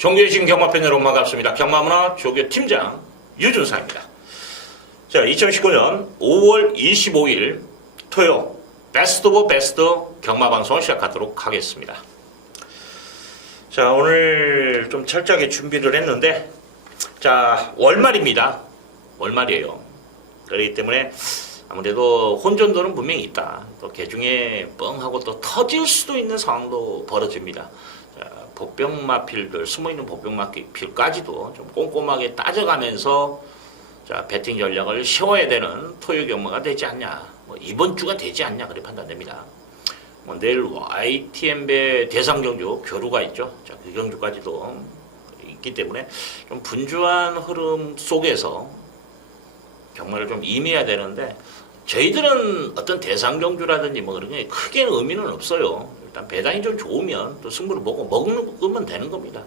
종교의식 경마팬 여러분 반갑습니다. 경마문화 조교 팀장 유준상입니다. 자, 2019년 5월 25일 토요 베스트 오브 베스트 경마방송을 시작하도록 하겠습니다. 자, 오늘 좀 철저하게 준비를 했는데, 자, 월말입니다. 월말이에요. 그렇기 때문에 아무래도 혼전도는 분명히 있다. 또 개중에 뻥하고 또 터질 수도 있는 상황도 벌어집니다. 자, 복병마필들, 숨어있는 복병마필까지도 좀 꼼꼼하게 따져가면서 자, 배팅 전략을 세워야 되는 토요 경마가 되지 않냐. 뭐 이번 주가 되지 않냐. 그렇게 판단됩니다. 뭐 내일 YTN배 대상경주 교류가 있죠. 자, 그 경주까지도 있기 때문에 좀 분주한 흐름 속에서 경마를 좀 임해야 되는데, 저희들은 어떤 대상경주라든지 뭐 그런 게 크게 의미는 없어요. 일단 배당이 좀 좋으면 또 승부를 보고 먹으면 되는 겁니다.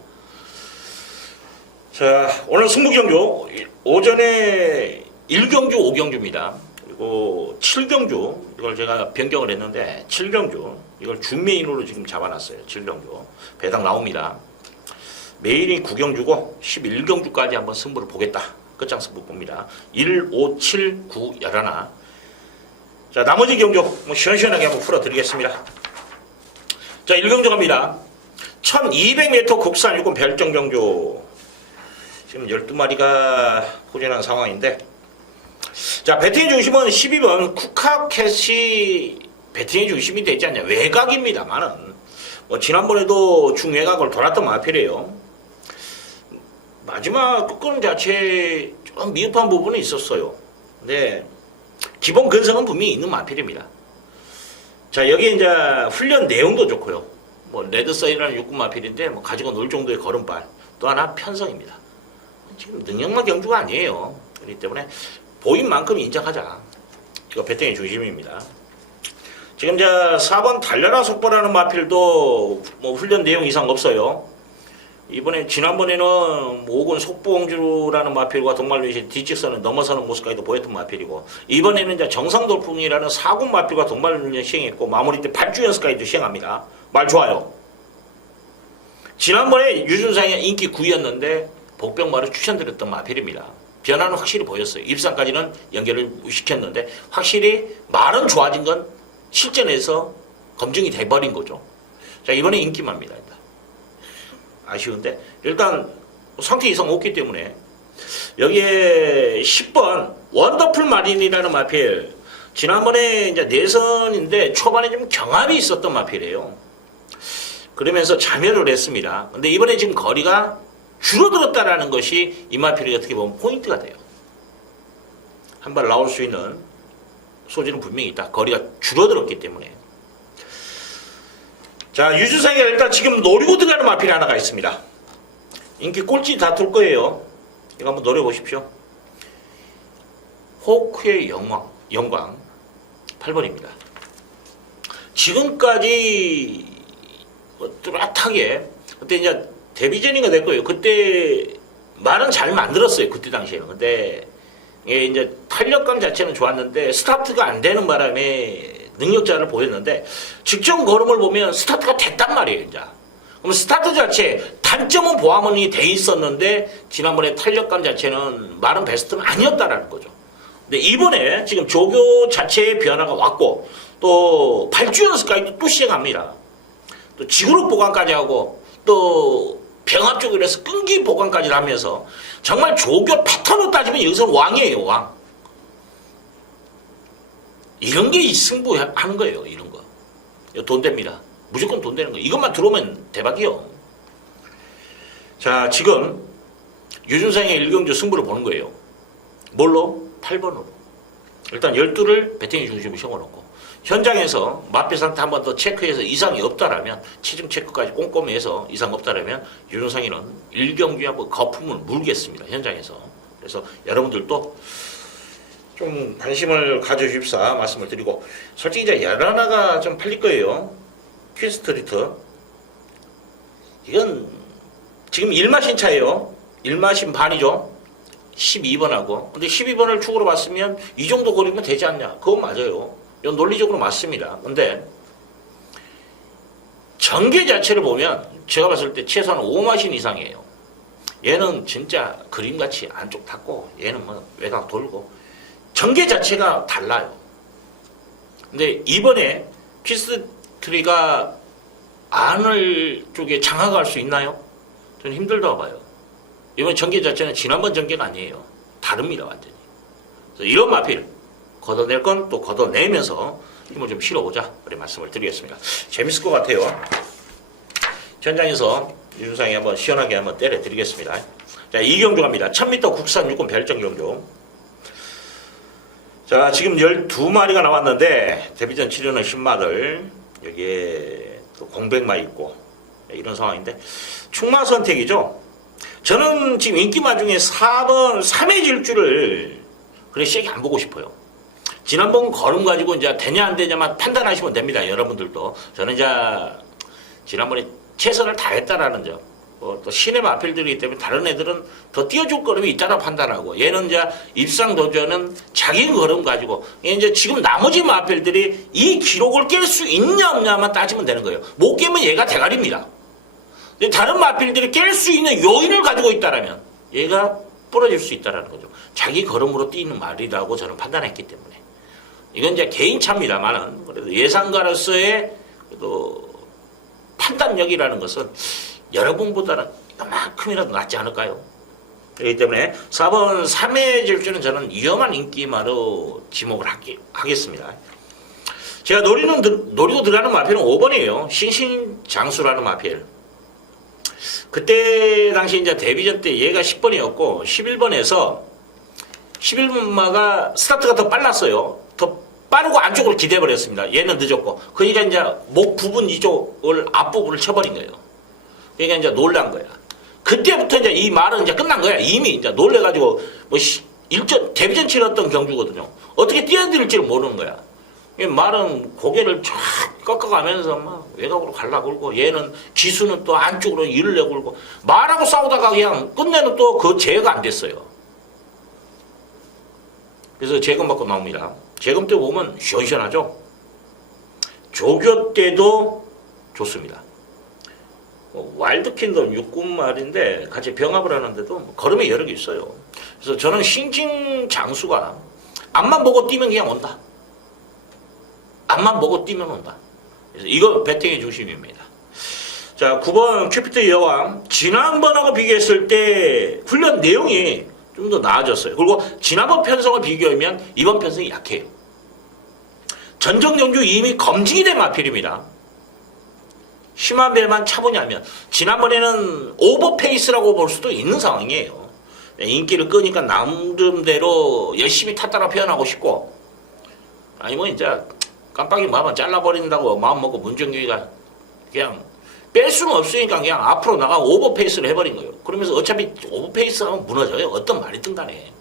자, 오늘 승부경주 오전에 1경주 5경주입니다. 그리고 7경주 이걸 제가 변경을 했는데 7경주 이걸 준메인으로 지금 잡아놨어요. 7경주 배당 나옵니다. 메인이 9경주고 11경주까지 한번 승부를 보겠다. 끝장 승부 봅니다. 1, 5, 7, 9, 11. 자, 나머지 경주 뭐 시원시원하게 한번 풀어드리겠습니다. 자, 1경주 갑니다. 1200m 국산 유금 별정 경주. 지금 12마리가 포진한 상황인데, 자, 배팅의 중심은 12번 쿠카캣이 배팅의 중심이 되지 않냐. 외곽입니다만은 뭐 지난번에도 중외곽을 돌았던 마필이에요. 마지막 끝근 자체에 좀 미흡한 부분이 있었어요. 근데 기본 근성은 분명히 있는 마필입니다. 자, 여기 이제 훈련 내용도 좋고요. 뭐 레드사인이라는 육군 마필인데 뭐 가지고 놀 정도의 걸음발. 또 하나 편성입니다. 지금 능력만 경주가 아니에요. 그렇기 때문에 보인 만큼 인정하자. 이거 배팅의 중심입니다. 지금 이제 4번 달려라 속보라는 마필도 뭐 훈련 내용 이상 없어요. 이번에 지난번에는 5군 속보공주라는 마필과 동말루이시 뒤직선을 넘어서는 모습까지도 보였던 마필이고, 이번에는 이제 정상돌풍이라는 4군 마필과 동말루이시 시행했고 마무리 때 8주 연습까지도 시행합니다. 말 좋아요. 지난번에 유준상의 인기 9위였는데 복병마를 추천드렸던 마필입니다. 변화는 확실히 보였어요. 입상까지는 연결을 시켰는데 확실히 말은 좋아진 건 실전에서 검증이 돼버린 거죠. 자, 이번에 인기마입니다. 아쉬운데 일단 상태 이상 없기 때문에 여기에 10번 원더풀 마린이라는 마필, 지난번에 이제 내선인데 초반에 좀 경합이 있었던 마필이에요. 그러면서 참여를 했습니다. 근데 이번에 지금 거리가 줄어들었다라는 것이 이 마필이 어떻게 보면 포인트가 돼요. 한 발 나올 수 있는 소지는 분명히 있다. 거리가 줄어들었기 때문에. 자, 유주상이 일단 지금 노리고 들어가는 마필이 하나가 있습니다. 인기 꼴찌 다툴 거예요. 이거 한번 노려보십시오. 호크의 영광 8번입니다. 지금까지 뚜렷하게, 그때 이제 데뷔전인가 됐고요. 그때 말은 잘 만들었어요. 그때 당시에는. 근데 이게 이제 탄력감 자체는 좋았는데 스타트가 안 되는 바람에 능력자를 보였는데, 직전 걸음을 보면 스타트가 됐단 말이에요. 이제. 그럼 스타트 자체 단점은 보완이 돼 있었는데 지난번에 탄력감 자체는 말은 베스트는 아니었다라는 거죠. 근데 이번에 지금 조교 자체의 변화가 왔고, 또 8주 연습까지 또 시행합니다. 또 지그룹 보강까지 하고, 또 병합 쪽으로 해서 끈기 보강까지 하면서 정말 조교 패턴으로 따지면 여기서는 왕이에요. 왕. 이런 게 승부하는 거예요. 이런 거. 이거 돈 됩니다. 무조건 돈 되는 거. 이것만 들어오면 대박이요. 자, 지금 유준상의 1경주 승부를 보는 거예요. 뭘로? 8번으로. 일단 12를 배팅의 중심으로 세워놓고 현장에서 마필 상태 한 번 더 체크해서 이상이 없다라면, 체중 체크까지 꼼꼼히 해서 이상 없다라면 유준상이는 1경주에 한번 거품을 물겠습니다. 현장에서. 그래서 여러분들도 좀 관심을 가져주십사 말씀을 드리고, 솔직히 이제 야라나가 좀 팔릴 거예요. 퀸스트리트. 이건 지금 1마신 차예요. 1마신 반이죠. 12번하고. 근데 12번을 축으로 봤으면 이 정도 거리면 되지 않냐. 그건 맞아요. 이건 논리적으로 맞습니다. 근데 전개 자체를 보면 제가 봤을 때 최소한 5마신 이상이에요. 얘는 진짜 그림같이 안쪽 닫고 얘는 뭐 외곽 돌고 전개 자체가 달라요. 근데 이번에 퀴스트리가 안을 쪽에 장악할 수 있나요? 저는 힘들다고 봐요. 이번 전개 자체는 지난번 전개가 아니에요. 다릅니다, 완전히. 그래서 이런 마필 걷어낼 건 또 걷어내면서 힘을 좀 실어보자. 그런 말씀을 드리겠습니다. 재밌을 것 같아요. 현장에서 유준상이 한번 시원하게 한번 때려드리겠습니다. 자, 이경주 갑니다. 1000m 국산 육군 별정 경주. 자, 지금 12마리가 나왔는데 데뷔전 치료는 10마들, 여기에 또 공백마 있고 이런 상황인데 충마 선택이죠. 저는 지금 인기마 중에 4번 3회 질주를 그래 세게 안 보고 싶어요. 지난번 걸음 가지고 이제 되냐 안 되냐만 판단하시면 됩니다. 여러분들도. 저는 이제 지난번에 최선을 다했다라는 점. 또 신의 마필들이기 때문에 다른 애들은 더 뛰어줄 걸음이 있다라 판단하고, 얘는 이제 입상 도전은 자기 걸음 가지고, 이제 지금 나머지 마필들이 이 기록을 깰 수 있냐 없냐만 따지면 되는 거예요. 못 깨면 얘가 대가리입니다. 다른 마필들이 깰 수 있는 요인을 가지고 있다라면 얘가 부러질 수 있다라는 거죠. 자기 걸음으로 뛰는 말이라고 저는 판단했기 때문에. 이건 이제 개인차입니다만은, 그래도 예상가로서의 판단력이라는 것은 여러분보다는 이만큼이라도 낫지 않을까요? 그렇기 때문에 4번 3회 질주는 저는 위험한 인기마로 지목을 하겠습니다. 제가 노리고 들어가는 마필은 5번이에요. 신신장수라는 마필. 그때 당시 이제 데뷔전 때 얘가 10번이었고 11번에서 11번마가 스타트가 더 빨랐어요. 더 빠르고 안쪽으로 기대버렸습니다. 얘는 늦었고. 그러니까 이제 목 부분 이쪽을 앞부분을 쳐버린 거예요. 그러니까 이제 놀란 거야. 그때부터 이제 이 말은 이제 끝난 거야. 이미 이제 놀래가지고 뭐 데뷔전 치렀던 경주거든요. 어떻게 뛰어들지를 모르는 거야. 말은 고개를 쫙 꺾어가면서 막 외곽으로 갈라 굴고, 얘는 기수는 또 안쪽으로 이를 내굴고, 말하고 싸우다가 그냥 끝내는 또 그 제어가 안 됐어요. 그래서 재검 받고 나옵니다. 재검 때 보면 시원시원하죠. 조교 때도 좋습니다. 와일드킨덤 육군 말인데 같이 병합을 하는데도 걸음이 여러 개 있어요. 그래서 저는 신진 장수가 앞만 보고 뛰면 그냥 온다. 앞만 보고 뛰면 온다. 그래서 이거 배팅의 중심입니다. 자, 9번 큐피트 여왕. 지난번하고 비교했을 때 훈련 내용이 좀 더 나아졌어요. 그리고 지난번 편성을 비교하면 이번 편성이 약해요. 전정 경주 이미 검증이 된 마필입니다. 심한 배만 차보냐면 지난번에는 오버페이스라고 볼 수도 있는 상황이에요. 인기를 끄니까 나름대로 열심히 탔다고 표현하고 싶고, 아니면 이제 깜빡이 마음만 잘라버린다고 마음먹고 문정규가 그냥 뺄 수는 없으니까 그냥 앞으로 나가 오버페이스를 해버린 거예요. 그러면서 어차피 오버페이스 하면 무너져요. 어떤 말이든 간에.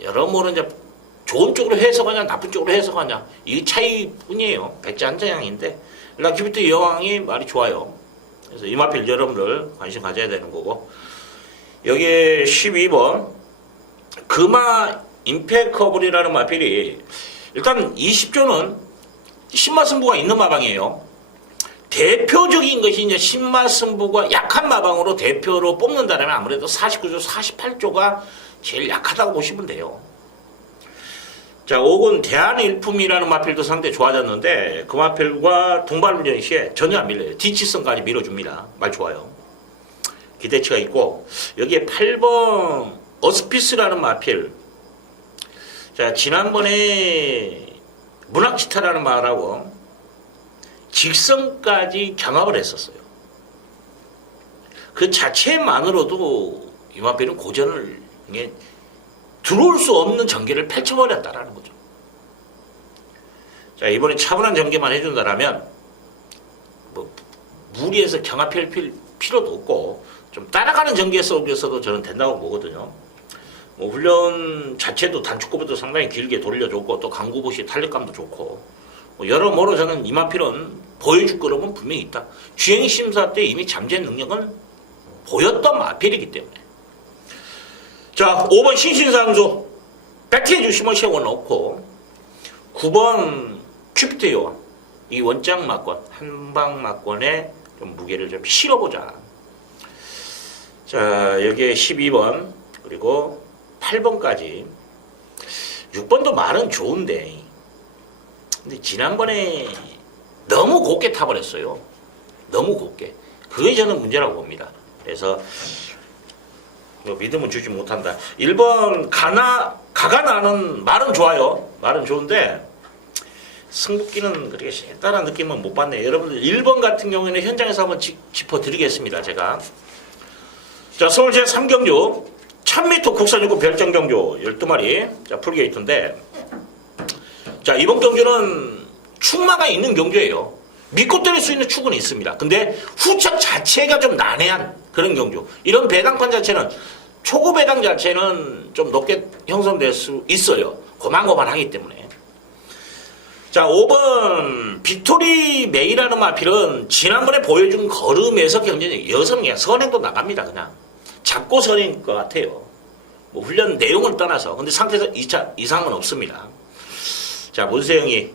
여러모로 이제 좋은 쪽으로 해석하냐 나쁜 쪽으로 해석하냐 이 차이뿐이에요. 백지한장인데 큐피트 여왕이 말이 좋아요. 그래서 이 마필 여러분들 관심 가져야 되는 거고, 여기에 12번 금화 임페커블이라는 마필이 일단 20조는 신마승부가 있는 마방이에요. 대표적인 것이 이제 신마승부가 약한 마방으로 대표로 뽑는다면 아무래도 49조, 48조가 제일 약하다고 보시면 돼요. 자, 5군 대한일품이라는 마필도 상당히 좋아졌는데 그 마필과 동반훈련 시에 전혀 안 밀려요. 뒤치성까지 밀어줍니다. 말 좋아요. 기대치가 있고, 여기에 8번 어스피스라는 마필. 자, 지난번에 문학지타라는 말하고 직성까지 경합을 했었어요. 그 자체만으로도 이 마필은 고전을 들어올 수 없는 전개를 펼쳐버렸다라는 거죠. 자, 이번에 차분한 전개만 해준다라면 뭐 무리해서 경합할 필요도 없고 좀 따라가는 전개 속에서도 저는 된다고 보거든요. 뭐 훈련 자체도 단축구부터 상당히 길게 돌려줬고 또 강구부시 탄력감도 좋고 뭐 여러모로 저는 이 마필은 보여줄 거라면 분명히 있다. 주행심사 때 이미 잠재 능력은 보였던 마필이기 때문에. 자, 5번 신신상조 배팅해 주시면 세워놓고 9번 큐피트 여왕 이 원장 막권 한방 막권에 좀 무게를 좀 실어보자. 자, 여기에 12번, 그리고 8번까지. 6번도 말은 좋은데, 근데 지난번에 너무 곱게 타버렸어요. 너무 곱게. 그게 저는 문제라고 봅니다. 그래서, 믿음은 주지 못한다. 1번, 가가 나는 말은 좋아요. 말은 좋은데, 승부기는 그렇게 색다른 느낌은 못 받네요. 여러분들 1번 같은 경우에는 현장에서 한번 짚어드리겠습니다. 제가. 자, 서울 제3경주 1000m 국산유급 별정경주 12마리 자, 풀게이트인데, 자, 이번 경주는 축마가 있는 경주예요. 믿고 때릴 수 있는 축은 있습니다. 근데 후착 자체가 좀 난해한 그런 경주. 이런 배당판 자체는, 초고 배당 자체는 좀 높게 형성될 수 있어요. 고만고만하기 때문에. 자, 5번 빅토리 메이라는 마필은 지난번에 보여준 걸음에서 경쟁력, 여성이야. 선행도 나갑니다. 그냥 잡고 선행일 것 같아요. 뭐 훈련 내용을 떠나서. 근데 상태에서 2차 이상은 없습니다. 자, 문세영이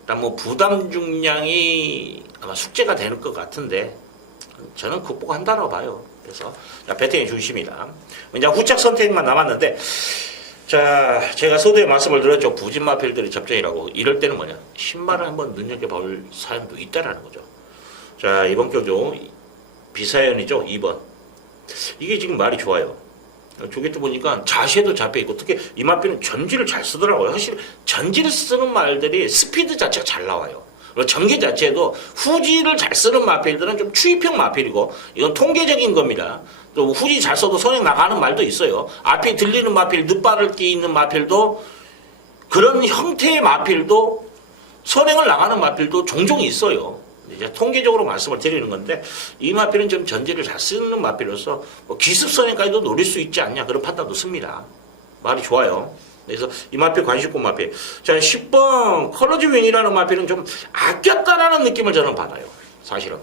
일단 뭐 부담 중량이 아마 숙제가 되는 것 같은데 저는 극복한다고 봐요. 그래서 자, 배팅의 중심이다. 이제 후착 선택만 남았는데, 자, 제가 서두에 말씀을 드렸죠. 부진 마필들의 접전이라고. 이럴 때는 뭐냐, 신발을 한번 눈여겨볼 사연도 있다라는 거죠. 자, 이번 경주 비사연이죠. 2번. 이게 지금 말이 좋아요. 조개도 보니까 자세도 잡혀있고, 특히 이 마필은 전지를 잘 쓰더라고요. 사실 전지를 쓰는 말들이 스피드 자체가 잘 나와요. 그리고 전개 자체도 후지를 잘 쓰는 마필들은 좀 추입형 마필이고, 이건 통계적인 겁니다. 또 후지 잘 써도 선행 나가는 말도 있어요. 앞에 들리는 마필, 늦발을 끼 있는 마필도, 그런 형태의 마필도, 선행을 나가는 마필도 종종 있어요. 이제 통계적으로 말씀을 드리는 건데, 이 마필은 좀 전지를 잘 쓰는 마필로서 뭐 기습 선행까지도 노릴 수 있지 않냐, 그런 판단도 씁니다. 말이 좋아요. 그래서 이 마필 관심꾼 마필. 자, 10번 컬러즈 윈이라는 마필은 좀 아꼈다라는 느낌을 저는 받아요. 사실은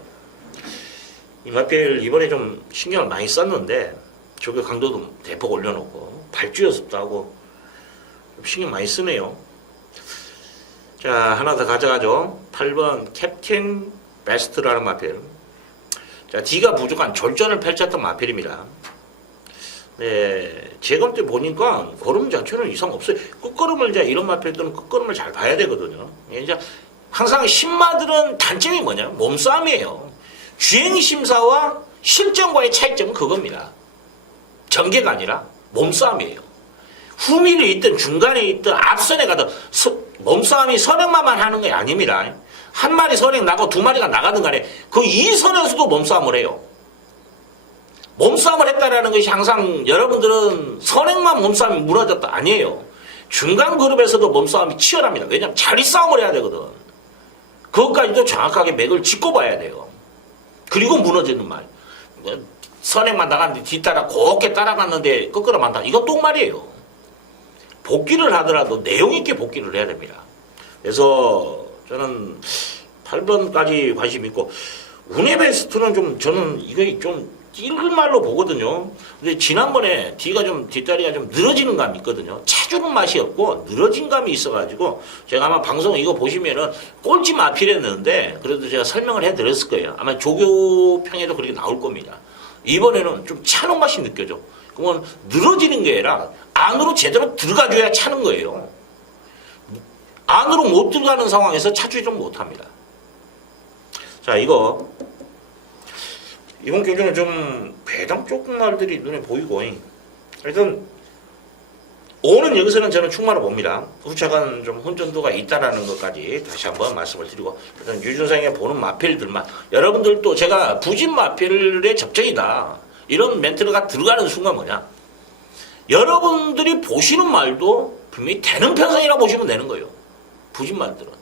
이 마필 이번에 좀 신경을 많이 썼는데, 조교 강도도 대폭 올려놓고 발주 연습도 하고 좀 신경 많이 쓰네요. 자, 하나 더 가져가죠. 8번 캡틴 베스트라는 마필. 자, D가 부족한 졸전을 펼쳤던 마필입니다. 네, 재검 때 보니까 걸음 자체는 이상 없어요. 끝걸음을, 이제 이런 마필들은 끝걸음을 잘 봐야 되거든요. 이제 항상 신마들은 단점이 뭐냐? 몸싸움이에요. 주행심사와 실전과의 차이점은 그겁니다. 전개가 아니라 몸싸움이에요. 후미를 있든 중간에 있든 앞선에 가든 몸싸움이 선행만 하는 게 아닙니다. 한 마리 선행 나고 두 마리가 나가든 간에 그 이 선에서도 몸싸움을 해요. 몸싸움을 했다라는 것이 항상 여러분들은 선행만 몸싸움이 무너졌다 아니에요. 중간 그룹에서도 몸싸움이 치열합니다. 왜냐하면 자리 싸움을 해야 되거든. 그것까지도 정확하게 맥을 짚고 봐야 돼요. 그리고 무너지는 말. 선행만 나갔는데 뒤따라 곱게 따라갔는데 거꾸로 만다. 이건 똥말이에요. 복귀를 하더라도 내용 있게 복귀를 해야 됩니다. 그래서 저는 8번까지 관심 있고, 운의 베스트는 좀 저는 이거 좀 읽은 말로 보거든요. 근데 지난번에 뒷다리가 좀 늘어지는 감이 있거든요. 차주는 맛이 없고 늘어진 감이 있어가지고, 제가 아마 방송 이거 보시면은 꼴찌 마필했는데 그래도 제가 설명을 해드렸을 거예요. 아마 조교평에도 그렇게 나올 겁니다. 이번에는 좀 차는 맛이 느껴져. 그러면 늘어지는 게 아니라 안으로 제대로 들어가줘야 차는 거예요. 안으로 못 들어가는 상황에서 차주를 못합니다. 자, 이번 경주는 좀 배당 쪽 말들이 눈에 보이고, 하여튼 오는 여기서는 저는 충마로 봅니다. 후착은 좀 혼전도가 있다라는 것까지 다시 한번 말씀을 드리고, 일단 유준상에 보는 마필들만, 여러분들도 제가 부진 마필의 접전이다 이런 멘트가 들어가는 순간 뭐냐, 여러분들이 보시는 말도 분명히 되는 편성이라고 보시면 되는 거예요. 부진 말들은.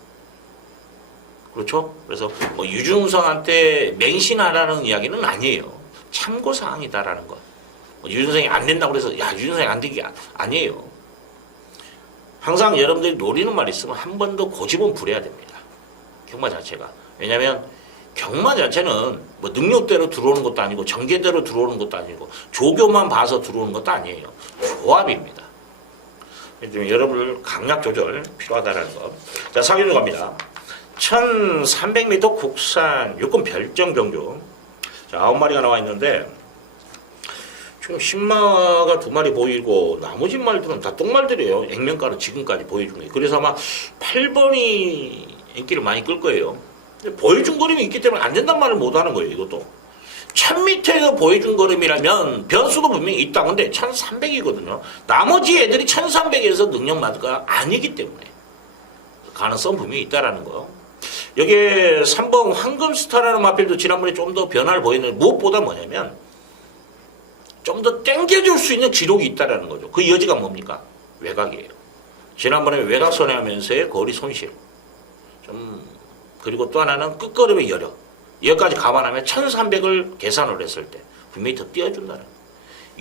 그렇죠? 그래서 뭐 유준상한테 맹신하라는 이야기는 아니에요. 참고사항이다라는 것. 뭐 유준상이 안 된다고 그래서 야, 유준상이 안 되기 아니에요. 항상 여러분들이 노리는 말 있으면 한 번 더 고집은 부려야 됩니다. 경마 자체가. 왜냐하면 경마 자체는 뭐 능력대로 들어오는 것도 아니고 전개대로 들어오는 것도 아니고 조교만 봐서 들어오는 것도 아니에요. 조합입니다. 여러분들 강약 조절 필요하다는 것. 자, 4위로 갑니다. 1300m 국산 육군 별정 경주. 자, 9마리가 나와 있는데, 지금 신마가 2마리 보이고 나머지 말들은 다 똥말들이에요. 액면가는 지금까지 보여준 거예요. 그래서 아마 8번이 인기를 많이 끌 거예요. 보여준 그림이 있기 때문에 안 된다는 말을 못 하는 거예요. 이것도 1000m에서 보여준 그림이라면 변수도 분명히 있다. 근데 1300이거든요. 나머지 애들이 1300에서 능력마드가 아니기 때문에 가능성 분명히 있다라는 거. 여기에 3번 황금스타라는 마필도 지난번에 좀 더 변화를 보이는 무엇보다 뭐냐면 좀 더 땡겨줄 수 있는 기록이 있다라는 거죠. 그 여지가 뭡니까? 외곽이에요. 지난번에 외곽 선회하면서의 거리 손실. 그리고 또 하나는 끝걸음의 여력. 여기까지 감안하면 1300을 계산을 했을 때 분명히 더 띄워준다는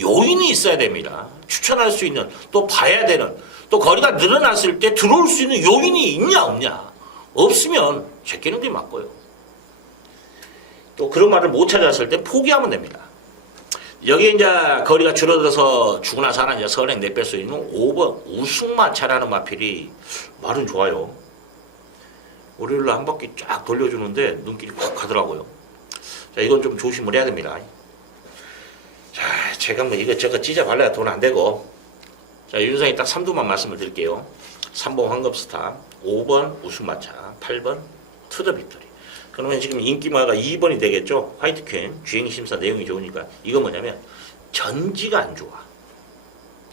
요인이 있어야 됩니다. 추천할 수 있는, 또 봐야 되는, 또 거리가 늘어났을 때 들어올 수 있는 요인이 있냐 없냐. 없으면 제끼는 게 맞고요. 또 그런 말을 못 찾았을 때 포기하면 됩니다. 여기 이제 거리가 줄어들어서 죽으나 사나 이제 선행 내뺄 수 있는 5번 우승마차라는 마필이 말은 좋아요. 월요일날 한 바퀴 쫙 돌려주는데 눈길이 확 가더라고요. 자, 이건 좀 조심을 해야 됩니다. 자, 제가 뭐 이것저것 찢어발라야 돈 안 되고. 자, 윤상이 딱 3두만 말씀을 드릴게요. 3번 황금스타, 5번 우승마차, 8번 투더빅토리. 그러면 지금 인기마가 2번이 되겠죠? 화이트퀸, 주행심사 내용이 좋으니까. 이거 뭐냐면 전지가 안 좋아.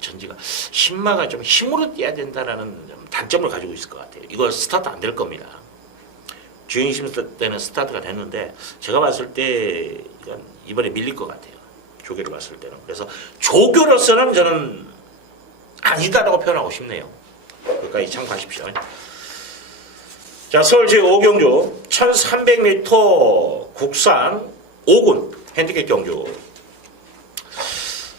전지가. 신마가 좀 힘으로 뛰어야 된다라는 단점을 가지고 있을 것 같아요. 이거 스타트 안 될 겁니다. 주행심사 때는 스타트가 됐는데 제가 봤을 때 이건 이번에 밀릴 것 같아요. 조교를 봤을 때는. 그래서 조교로서는 저는 아니다라고 표현하고 싶네요. 그까지 참고하십시오. 자, 서울 제5경주 1300m 국산 5군 핸디캡 경주.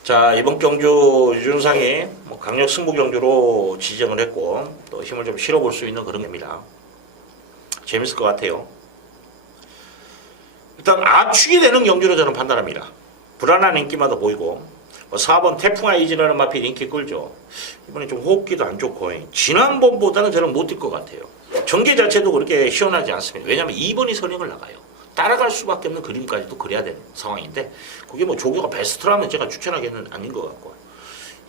자, 이번 경주 유준상이 강력 승부 경주로 지정을 했고 또 힘을 좀 실어볼 수 있는 그런 겁니다. 재밌을 것 같아요. 일단 압축이 되는 경주로 저는 판단합니다. 불안한 인기마다 보이고 4번 태풍 아이즈라는 마필 인기 끌죠. 이번에 좀 호흡기도 안 좋고 지난번보다는 저는 못 뛸 것 같아요. 전개 자체도 그렇게 시원하지 않습니다. 왜냐하면 2번이 선행을 나가요. 따라갈 수밖에 없는 그림까지도 그려야 되는 상황인데 그게 뭐 조교가 베스트라면 제가 추천하기는 아닌 것 같고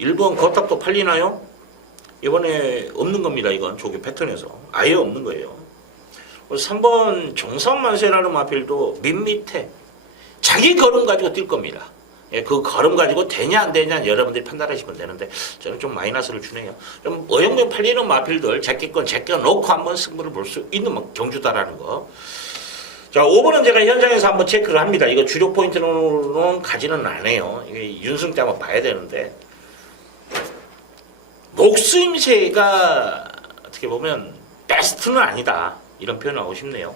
1번 거탑도 팔리나요? 이번에 없는 겁니다. 이건 조교 패턴에서 아예 없는 거예요. 3번 정상만세라는 마필도 밋밋해. 자기 걸음 가지고 뛸 겁니다. 그 걸음 가지고 되냐 안 되냐 여러분들이 판단하시면 되는데 저는 좀 마이너스를 주네요. 좀 어영명 팔리는 마필들 제끼건 제껴놓고 한번 승부를 볼 수 있는 경주다라는 거. 자, 5번은 제가 현장에서 한번 체크를 합니다. 이거 주력 포인트로는 가지는 않아요. 이게 윤승 때 한번 봐야 되는데 목수임새가 어떻게 보면 베스트는 아니다. 이런 표현을 하고 싶네요.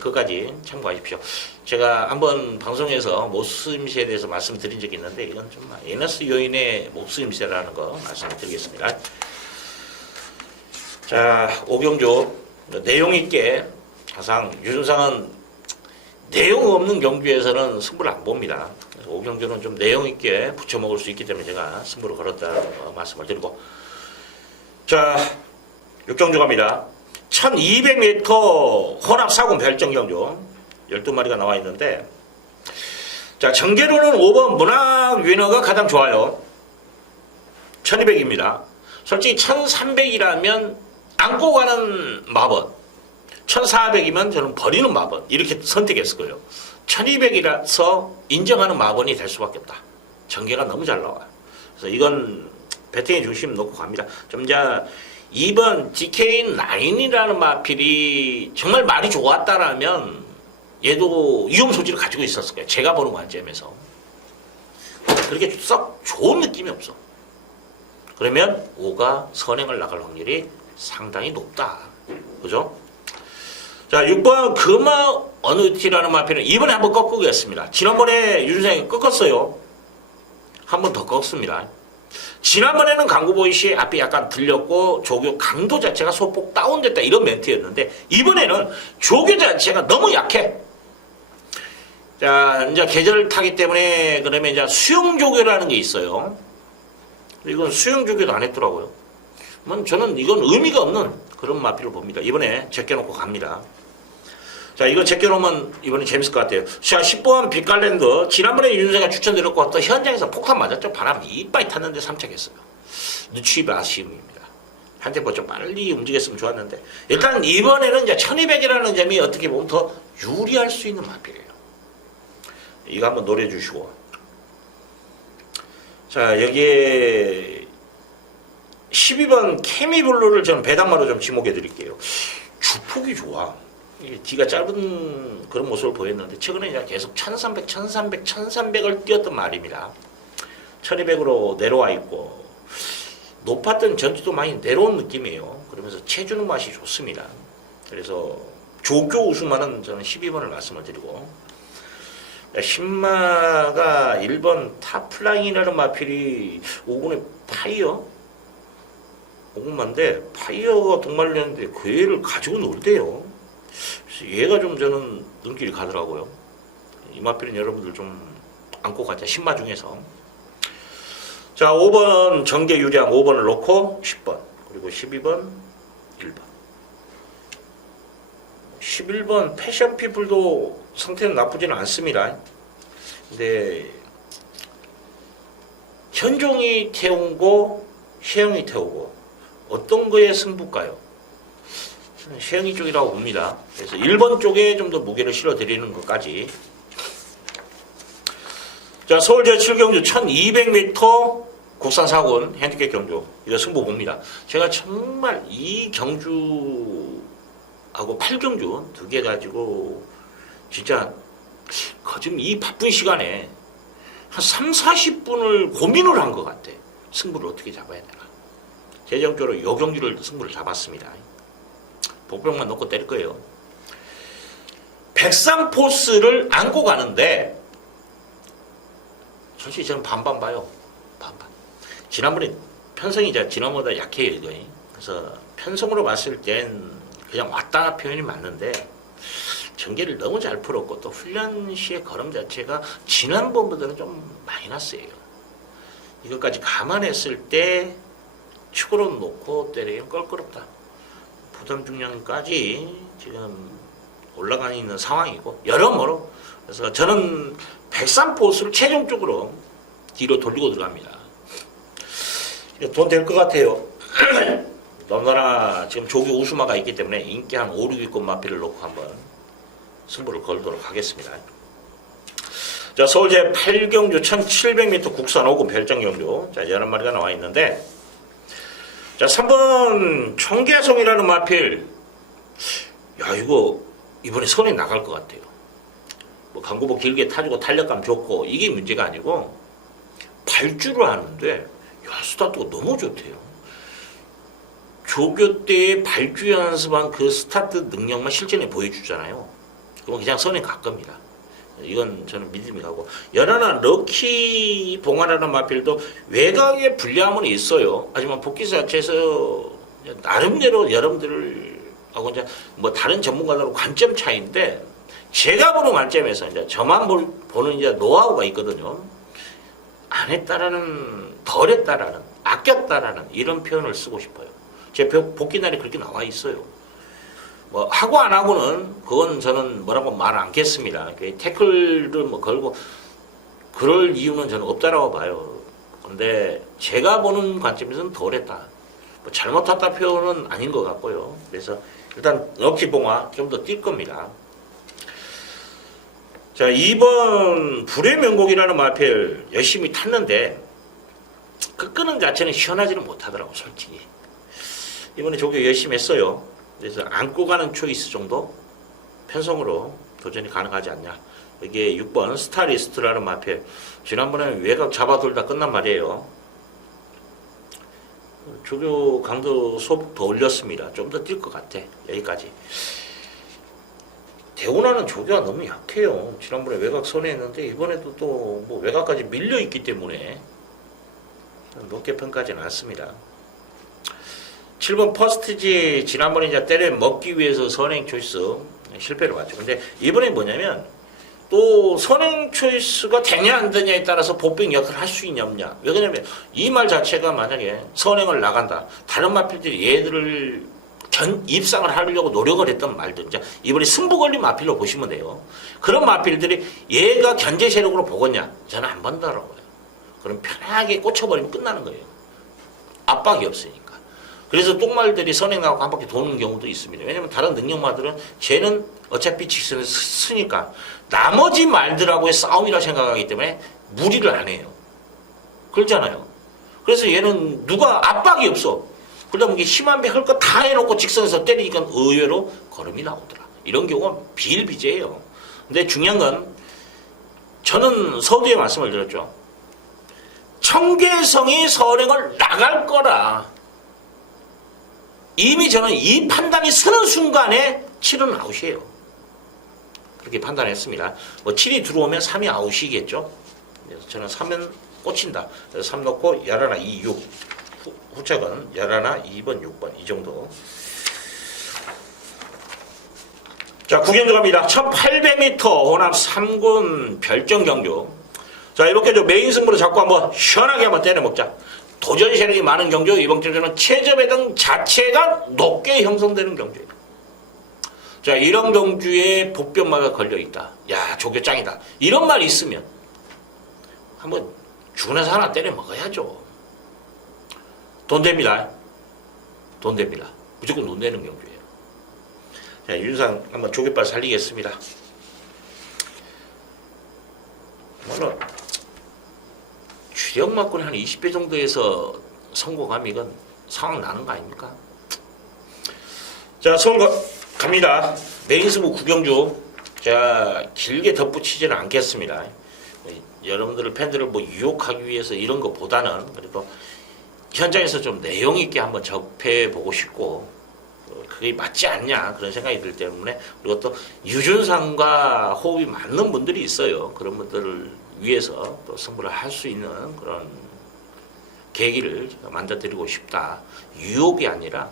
그까지 참고하십시오. 제가 한번 방송에서 목수임새에 대해서 말씀드린 적이 있는데 이건 좀 마이너스 요인의 목수임새라는 거 말씀드리겠습니다. 자, 오경주 내용 있게 항상 유준상은 내용 없는 경주에서는 승부를 안 봅니다. 그래서 오경주는 좀 내용 있게 붙여먹을 수 있기 때문에 제가 승부를 걸었다는 거 말씀을 드리고 자, 6경주 갑니다. 1200m 혼합 4군 별정 경주 12마리가 나와 있는데 자, 전개로는 5번 문학 위너가 가장 좋아요. 1200입니다. 솔직히 1300이라면 안고 가는 마법 1400이면 저는 버리는 마법 이렇게 선택했을 거예요. 1200이라서 인정하는 마법이 될 수밖에 없다. 전개가 너무 잘 나와요. 그래서 이건 배팅의 중심 놓고 갑니다. 좀 이제 2번 DK9이라는 마필이 정말 말이 좋았다라면 얘도 위험 소지를 가지고 있었을 거예요. 제가 보는 관점에서. 그렇게 썩 좋은 느낌이 없어. 그러면 5가 선행을 나갈 확률이 상당히 높다. 그죠? 자, 6번 금화 어느티라는 마필은 이번에 한번 꺾으겠습니다. 지난번에 유준상이 꺾었어요. 한 번 더 꺾습니다. 지난번에는 강구보이시 앞에 약간 들렸고 조교 강도 자체가 소폭 다운됐다 이런 멘트였는데 이번에는 조교 자체가 너무 약해. 자, 이제 계절을 타기 때문에 그러면 이제 수영조교라는 게 있어요. 이건 수영조교도 안 했더라고요. 저는 이건 의미가 없는 그런 마필을 봅니다. 이번에 제껴놓고 갑니다. 자, 이거 제껴놓으면 이번에 재밌을 것 같아요. 자, 10번 빛깔랜드. 지난번에 윤세가 추천드렸고 또 현장에서 폭탄 맞았죠. 바람이 이빨 탔는데 삼착했어요. 누추입 아쉬움입니다. 한 템포 좀 빨리 움직였으면 좋았는데 일단 이번에는 이제 1200이라는 점이 어떻게 보면 더 유리할 수 있는 마필이에요. 이거 한번 노려해 주시고. 자, 여기에 12번 케미블루를 저는 배당마로 좀 지목해 드릴게요. 주폭이 좋아. 뒤가 짧은 그런 모습을 보였는데 최근에 이제 계속 1300, 1300, 1300을 뛰었던 말입니다. 1200으로 내려와 있고 높았던 전지도 많이 내려온 느낌이에요. 그러면서 체주는 맛이 좋습니다. 그래서 조교 우승만은 저는 12번을 말씀을 드리고 신마가 1번 탑플라잉이라는 마필이 5군의 파이어 5군만데 파이어가 동말을 했는데 그 애를 가지고 놀대요. 그래서 얘가 좀 저는 눈길이 가더라고요. 이 마필은 여러분들 좀 안고 가자. 신마 중에서. 자, 5번 정계 유리함 5번을 놓고 10번 그리고 12번 1번 11번 패션피플도 상태는 나쁘지는 않습니다. 근데 현종이 태우고 셰영이 태우고 어떤 거에 승부일까요? 저는 셰영이 쪽이라고 봅니다. 그래서 1번 쪽에 좀 더 무게를 실어드리는 것까지. 자, 서울 제7경주 1200m 국산 4군 핸디캡 경주 이거 승부 봅니다. 제가 정말 이 경주하고 8경주 두 개 가지고 진짜 거짓 이 바쁜 시간에 한 3, 40분을 고민을 한 것 같아. 승부를 어떻게 잡아야 되나. 재정적으로 요 경주를 승부를 잡았습니다. 복병만 넣고 때릴 거예요. 백삼포스를 안고 가는데 솔직히 저는 반반 봐요. 반반. 지난번에 편성이 지난번보다 약해요. 이거. 그래서 편성으로 봤을 땐 그냥 왔다 표현이 맞는데 전개를 너무 잘 풀었고 또 훈련 시의 걸음 자체가 지난번보다는 좀 마이너스예요. 이것까지 감안했을 때 축으로 놓고 때리면 껄끄럽다. 부담 중량까지 지금 올라가 있는 상황이고 여러모로 그래서 저는 103포스를 최종적으로 뒤로 돌리고 들어갑니다. 돈 될 것 같아요. 너무나 지금 조기 우수마가 있기 때문에 인기 한 5, 6위권 마필을 놓고 한번 승부를 걸도록 하겠습니다. 자, 서울제 8경주 1700m 국산 5군 별장경주. 자, 11마리가 나와 있는데, 자, 3번 청계성이라는 마필. 야, 이거 이번에 선에 나갈 것 같아요. 뭐 강구보 길게 타주고 탄력감 좋고 이게 문제가 아니고 발주를 하는데 야, 스타트가 너무 좋대요. 조교 때의 발주 연습한 그 스타트 능력만 실전에 보여주잖아요. 그럼 그냥 선에 갈 겁니다. 이건 저는 믿음이 가고. 연하나 럭키 봉화라는 마필도 외곽에 불리함은 있어요. 하지만 복귀 자체에서 나름대로 여러분들하고 이제 뭐 다른 전문가들하고 관점 차이인데 제가 보는 관점에서 이제 저만 보는 이제 노하우가 있거든요. 안 했다라는, 덜 했다라는, 아꼈다라는 이런 표현을 쓰고 싶어요. 제 복귀 날이 그렇게 나와 있어요. 뭐 하고 안 하고는 그건 저는 뭐라고 말 않겠습니다. 태클을 뭐 걸고 그럴 이유는 저는 없다라고 봐요. 근데 제가 보는 관점에서는 덜했다. 뭐 잘못했다 표현은 아닌 것 같고요. 그래서 일단 럭키봉화 좀 더 뛸 겁니다. 자, 2번 불의 명곡이라는 마필 열심히 탔는데 그 끄는 자체는 시원하지는 못하더라고 솔직히. 이번에 조교 열심히 했어요. 그래서 안고 가는 초이스 정도 편성으로 도전이 가능하지 않냐. 이게 6번 스타리스트라는 마필. 지난번에 외곽 잡아돌다 끝난 말이에요. 조교 강도 소폭 더 올렸습니다. 좀 더 뛸 것 같아. 여기까지. 대운하는 조교가 너무 약해요. 지난번에 외곽 선회했는데 이번에도 또 뭐 외곽까지 밀려 있기 때문에 높게 평가하지는 않습니다. 7번 퍼스트지 지난번에 이제 때려 먹기 위해서 선행 초이스 실패를 봤죠. 근데 이번에 뭐냐면 또 선행 초이스가 되냐 안 되냐에 따라서 복병 역할을 할 수 있냐 없냐. 왜 그러냐면 이 말 자체가 만약에 선행을 나간다. 다른 마필들이 얘들을 입상을 하려고 노력을 했던 말들. 이번에 승부 걸린 마필로 보시면 돼요. 그런 마필들이 얘가 견제 세력으로 보겠냐? 저는 안 본다라고요. 그럼 편하게 꽂혀버리면 끝나는 거예요. 압박이 없으니까. 그래서 똥말들이 선행 나가고 한 바퀴 도는 경우도 있습니다. 왜냐면 다른 능력마들은 쟤는 어차피 직선을 쓰니까 나머지 말들하고의 싸움이라 생각하기 때문에 무리를 안 해요. 그렇잖아요. 그래서 얘는 누가 압박이 없어. 그러다 보니 심한 배 할 거 다 해놓고 직선에서 때리니까 의외로 걸음이 나오더라. 이런 경우가 비일비재해요. 근데 중요한 건 저는 서두에 말씀을 드렸죠. 청계성이 선행을 나갈 거라. 이미 저는 이 판단이 서는 순간에 7은 아웃이에요. 그렇게 판단했습니다. 뭐 7이 들어오면 3이 아웃이겠죠. 그래서 저는 3은 꽂힌다. 그래서 3 넣고 11, 2, 6. 후착은 11, 2번, 6번 이 정도. 자, 구경주 갑니다. 1800m 호남 3군 별정 경주. 자, 이렇게 좀 메인 승부로 잡고 한번 시원하게 한번 때려먹자. 도전 세력이 많은 경주. 이번 경주는 최저 배당 자체가 높게 형성되는 경주예요. 자, 이런 경주에 복변마가 걸려있다. 야, 조교 짱이다. 이런 말이 있으면 한번 주문해서 하나 때려 먹어야죠. 돈 됩니다. 돈 됩니다. 무조건 돈 되는 경주예요. 자, 윤상 한번 조개빨 살리겠습니다. 물론 주력 맞고는 한 20배 정도에서 성공하면 이건 상황 나는 거 아닙니까? 자, 서울 갑니다. 메인 승부 구경주. 자, 길게 덧붙이지는 않겠습니다. 여러분들 팬들을 뭐 유혹하기 위해서 이런 것보다는 그래도 현장에서 좀 내용 있게 한번 접해보고 싶고 그게 맞지 않냐 그런 생각이 들 때문에, 그리고 또 유준상과 호흡이 맞는 분들이 있어요. 그런 분들을 위해서 또 승부를 할 수 있는 그런 계기를 제가 만들어드리고 싶다. 유혹이 아니라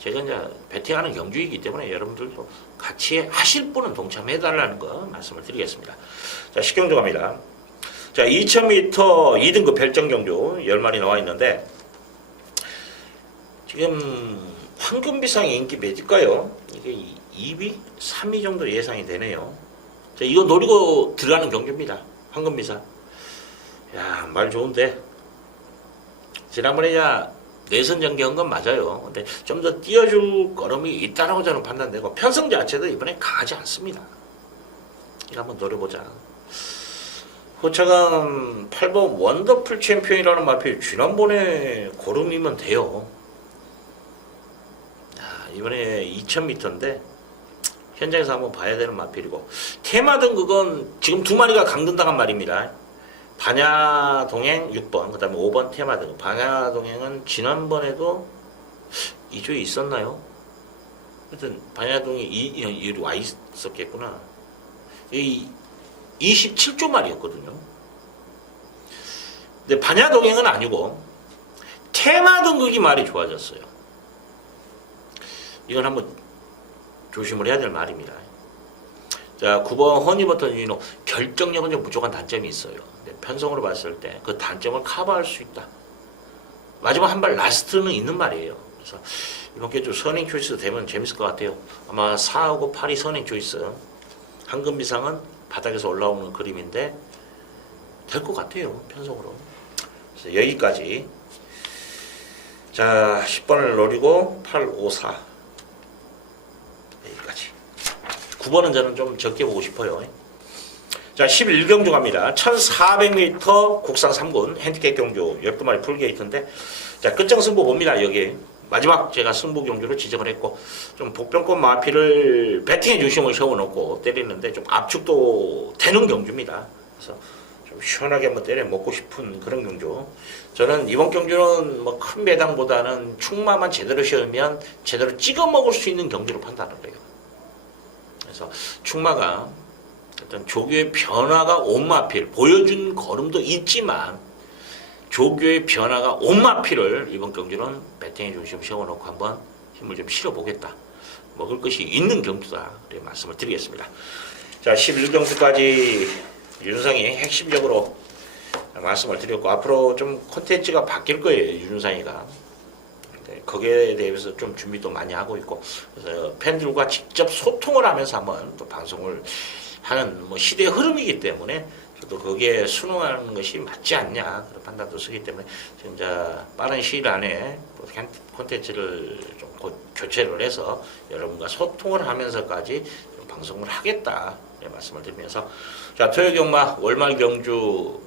제가 이제 배팅하는 경주이기 때문에 여러분들도 같이 하실 분은 동참해달라는 거 말씀을 드리겠습니다. 자, 10경주 갑니다. 자, 2000m 2등급 별정 경주 10마리 나와 있는데 지금 황금비상의 인기 몇일까요? 이게 2위? 3위 정도 예상이 되네요. 자, 이거 노리고 들어가는 경주입니다. 황금비상. 야, 말 좋은데 지난번에 내선 전개한 건 맞아요. 근데 좀 더 띄워줄 걸음이 있다라고 저는 판단되고 편성 자체도 이번에 강하지 않습니다. 이거 한번 노려보자. 호차감 8번 원더풀 챔피언이라는 마필 지난번에 고름이면 돼요. 이번에 2000m인데 현장에서 한번 봐야 되는 마필이고, 테마 등극은 지금 두 마리가 강등당한 말입니다. 반야동행 6번, 그 다음에 5번 테마 등극. 반야동행은 지난번에도 2조에 있었나요? 하여튼 반야동이 이리 와 있었겠구나. 이 27조 말이었거든요. 근데 반야동행은 아니고 테마 등극이 말이 좋아졌어요. 이건 한번 조심을 해야 될 말입니다. 자, 9번 허니버튼 유인호. 결정력은 좀 부족한 단점이 있어요. 근데 편성으로 봤을 때 그 단점을 커버할 수 있다. 마지막 한 발 라스트는 있는 말이에요. 그래서 이번 게 좀 선행 초이스 되면 재밌을 것 같아요. 아마 4하고 8이 선행 초이스. 황금비상은 바닥에서 올라오는 그림인데 될 것 같아요. 편성으로. 그래서 여기까지. 자, 10번을 노리고 8, 5, 4. 여기까지. 9번은 저는 좀 적게 보고 싶어요. 자, 11경주 갑니다. 1400m 국산 3군 핸디캡 경주 12마리 풀게이트인데, 자, 끝장 승부 봅니다. 여기 마지막 제가 승부 경주를 지정을 했고, 좀 복병권 마피를 배팅의 중심을 세워놓고 때리는데 좀 압축도 되는 경주입니다. 그래서 좀 시원하게 한번 때려 먹고 싶은 그런 경주. 저는 이번 경주는 뭐 큰 배당보다는 충마만 제대로 씌우면 제대로 찍어 먹을 수 있는 경주로 판단을 해요. 그래서 충마가 어떤 조교의 변화가 온 마필, 보여준 걸음도 있지만 조교의 변화가 온 마필을 이번 경주는 배팅의 중심 세워놓고 한번 힘을 좀 실어보겠다. 먹을 것이 있는 경주다. 그렇게 말씀을 드리겠습니다. 자, 11경주까지 윤상이 핵심적으로 말씀을 드렸고, 앞으로 좀 콘텐츠가 바뀔 거예요. 윤상이가. 거기에 대해서 좀 준비도 많이 하고 있고, 그래서 팬들과 직접 소통을 하면서 한번 또 방송을 하는 뭐 시대의 흐름이기 때문에 저도 거기에 순응하는 것이 맞지 않냐 그런 판단도 쓰기 때문에 지금 이제 빠른 시일 안에 콘텐츠를 좀 교체를 해서 여러분과 소통을 하면서까지 좀 방송을 하겠다 말씀을 드리면서, 자, 토요 경마 월말 경주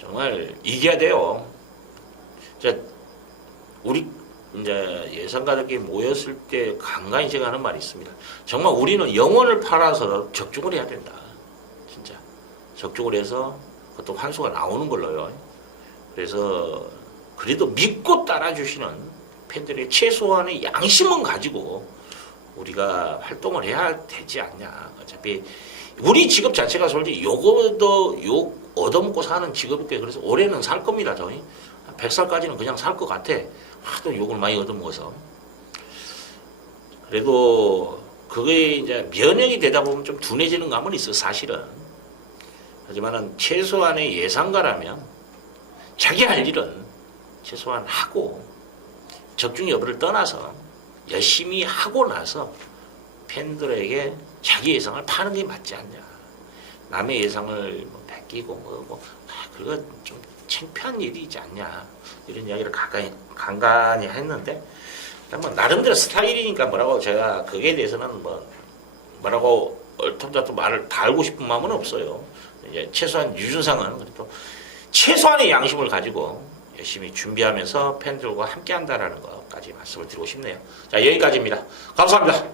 정말 이겨야 돼요. 자, 우리 이제 예상가족이 모였을 때 간간히 제가 하는 말이 있습니다. 정말 우리는 영혼을 팔아서 적중을 해야 된다. 진짜 적중을 해서 그것도 환수가 나오는 걸로요. 그래서 그래도 믿고 따라주시는 팬들의 최소한의 양심은 가지고 우리가 활동을 해야 되지 않냐. 어차피 우리 직업 자체가 솔직히 욕 얻어먹고 사는 직업이니까 그래서 올해는 살 겁니다. 저희 100살까지는 그냥 살 것 같아. 하도 욕을 많이 얻어먹어서. 그래도 그게 이제 면역이 되다 보면 좀 둔해지는 감은 있어, 사실은. 하지만은 최소한의 예상가라면 자기 할 일은 최소한 하고 적중 여부를 떠나서 열심히 하고 나서 팬들에게 자기 예상을 파는 게 맞지 않냐. 남의 예상을 뭐 베끼고 뭐고 그거 좀 창피한 일이지 않냐. 이런 이야기를 간간히 했는데 뭐 나름대로 스타일이니까 뭐라고 제가 거기에 대해서는 뭐라고 얼토당토 말을 다 알고 싶은 마음은 없어요. 이제 최소한 유준상은 그래도 최소한의 양심을 가지고 열심히 준비하면서 팬들과 함께 한다라는 것까지 말씀을 드리고 싶네요. 자, 여기까지입니다. 감사합니다.